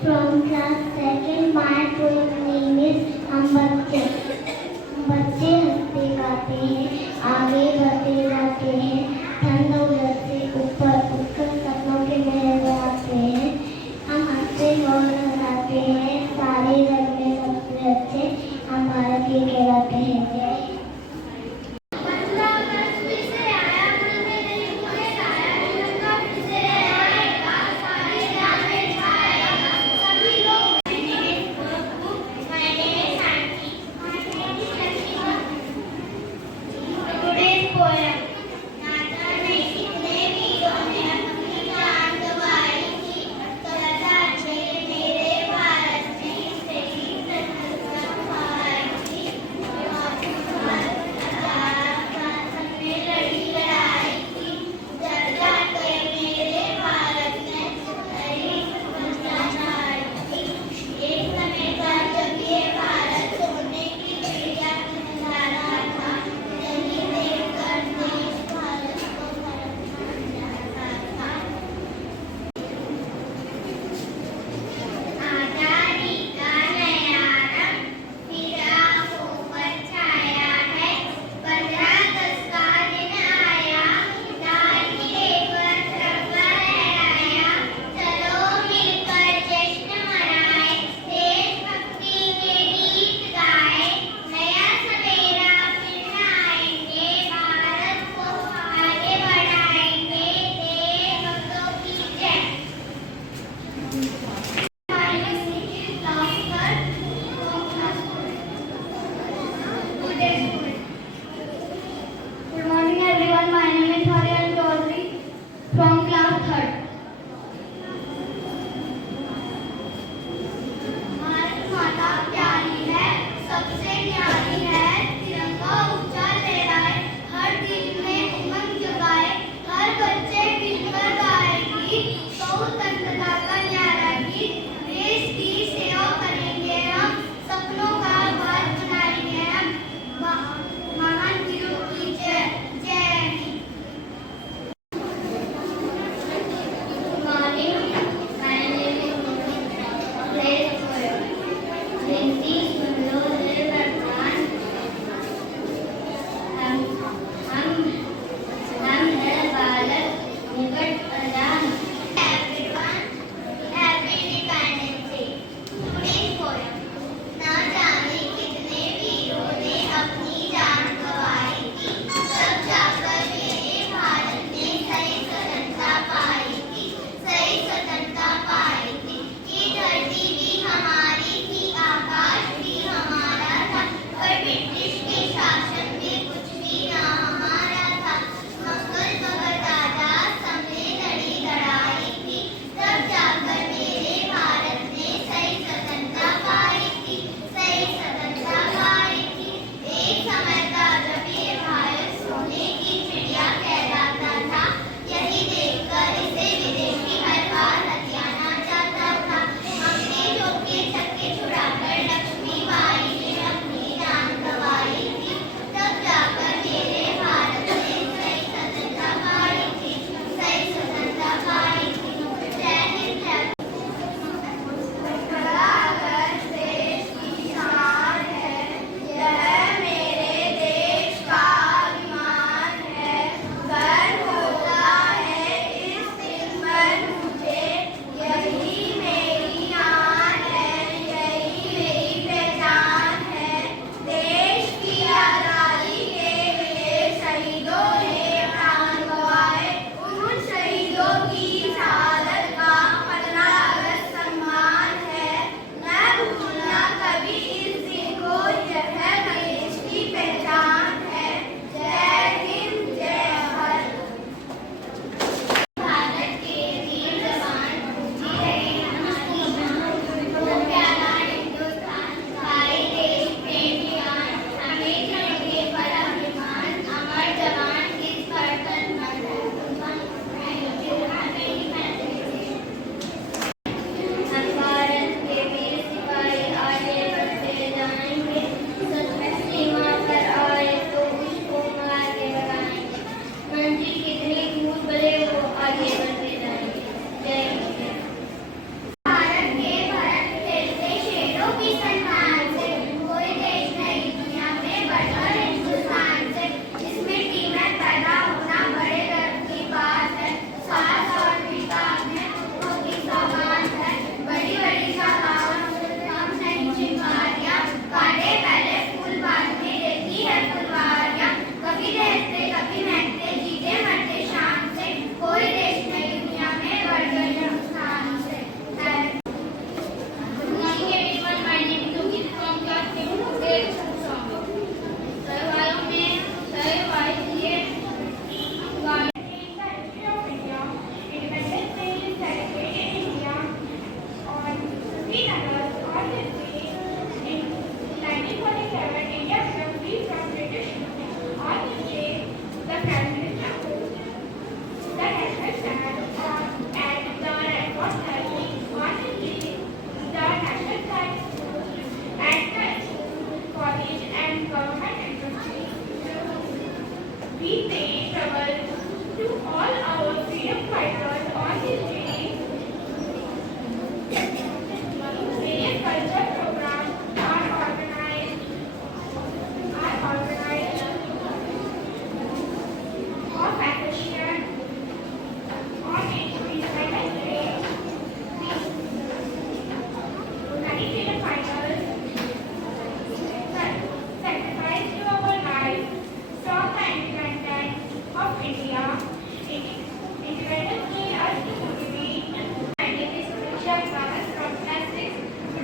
From class second, my full name is Ambadya. बच्चे हंसते गाते हैं, आगे बढ़ते जाते हैं, ठंड उधर से ऊपर उठकर सपनों के महल बनाते हैं। हम हंसते और हंसाते हैं, सारे जग में सबसे अच्छे हम भारतीय कहलाते हैं।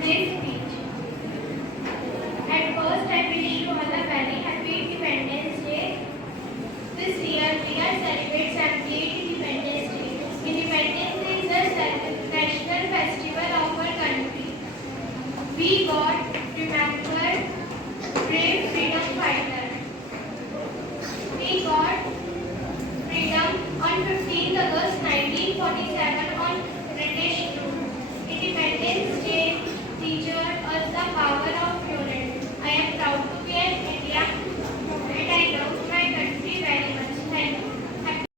this speech. At first, I wish you all a very happy Independence Day. This year, we are celebrating 78th Independence Day. Independence Day is a national festival of our country. We got remembered brave freedom fighter. We got freedom on 15th August 1947 on British rule. Independence Day teaches us the power of unity. I am proud to be an Indian and I love my country very much. Thank you.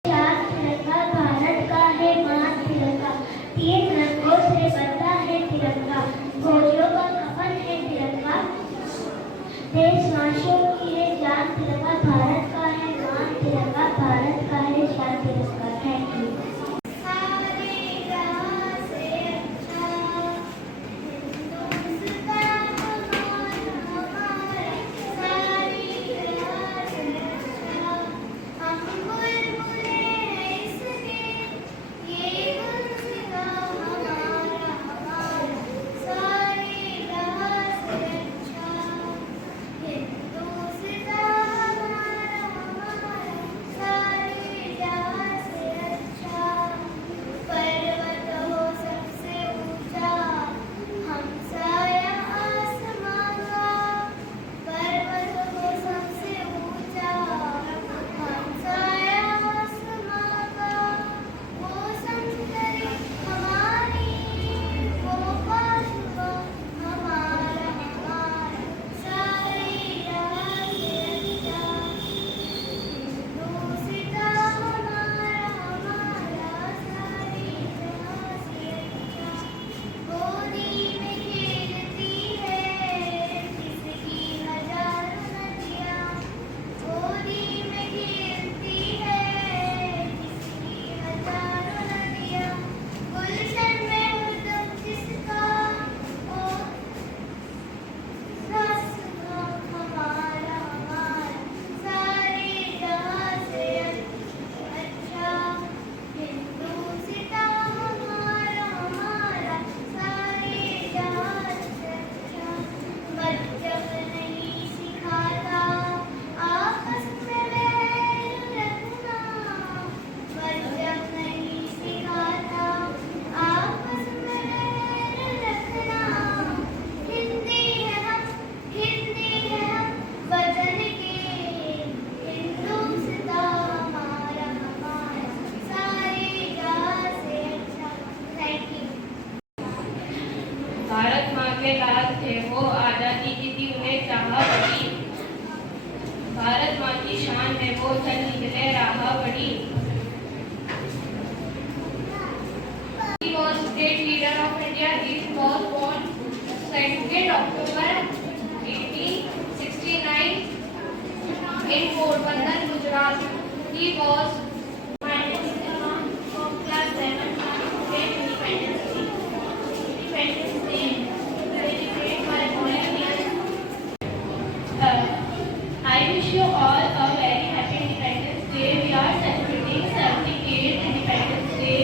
लाल तिरंगा भारत का है महान तिरंगा, तीन रंगों से बंधा है तिरंगा, घोड़ियों का कफन है तिरंगा, देशवासियों की है जान तिरंगा, भारत का है महान तिरंगा, भारत का है शान तिरंगा। Thank you. भारत माँ के लाल थे वो, आजादी की थी उन्हें चाह बड़ी। भारत माँ की शान है वो, चल निकले राह बड़ी। He was state leader of India. He was born 2nd October 1869 in Porbandar, Gujarat. He was class 7 Independence Day. Independence Day celebrated by all Indians. I wish you all a very happy Independence Day. We are celebrating 78th Independence Day.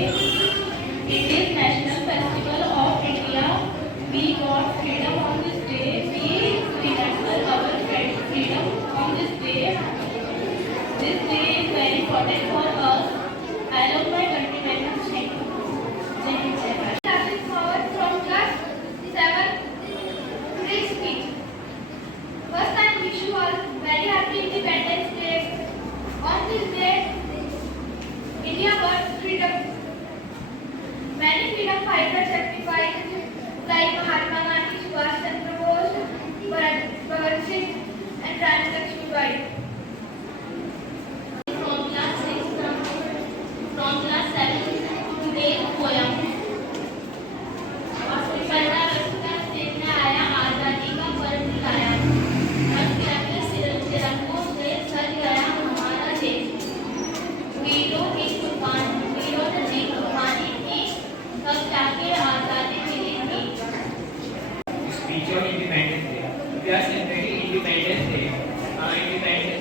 It is National Festival of India. We got freedom on this day. We remember our freedom on this day. This day is very important for us. I love my country very much. Thank you. Classes forward from class 7 today's speech. First, I wish you all very happy Independence Day. On this day, India got freedom. Many freedom fighters sacrificed, like Mahatma Gandhi, Subhash Chandra Bose, Bhagat Singh, and Rani Lakshmibai. From class 7, today's poem. पहला रस्ता देखने आया, आजादी का पर्व दिखाया, हर तिरंगे तिरंगों से सज गया हमारा देश। वीरों ने दी कुर्बानी की, तब जाके आजादी मिली थी। Speech on Independence Day. We are celebrating Independence Day.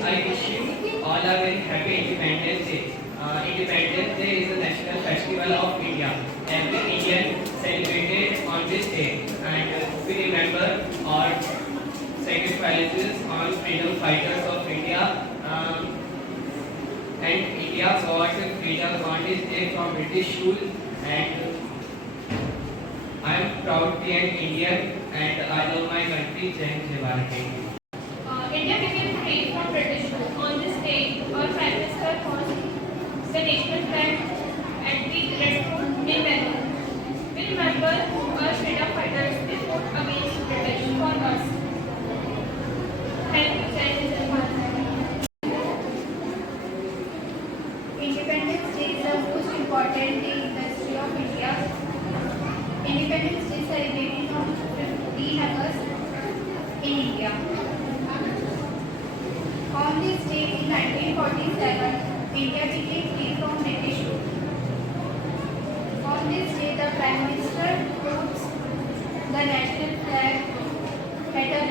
I wish you all a very happy Independence Day. Independence Day is a national festival of India. Every Indian celebrated on this day, and we symbolizes all freedom fighters of India. And India got freedom on this day from British rule. And I am proud to be an Indian and I love my country. Jai Hind, Jai Bharat. India became free from British rule. On this day, our Prime Minister hoisted the national flag at the Red Fort in Bangalore. We remember our freedom fighters they fought against British for us. Thank you, Jai Hind, Jai Bharat. Independence Day is the most important day in the history of India. Independence Day celebrated on 15 August in India. On this day in 1947, India became free from British rule. On this day, the Prime Minister puts the national flag at a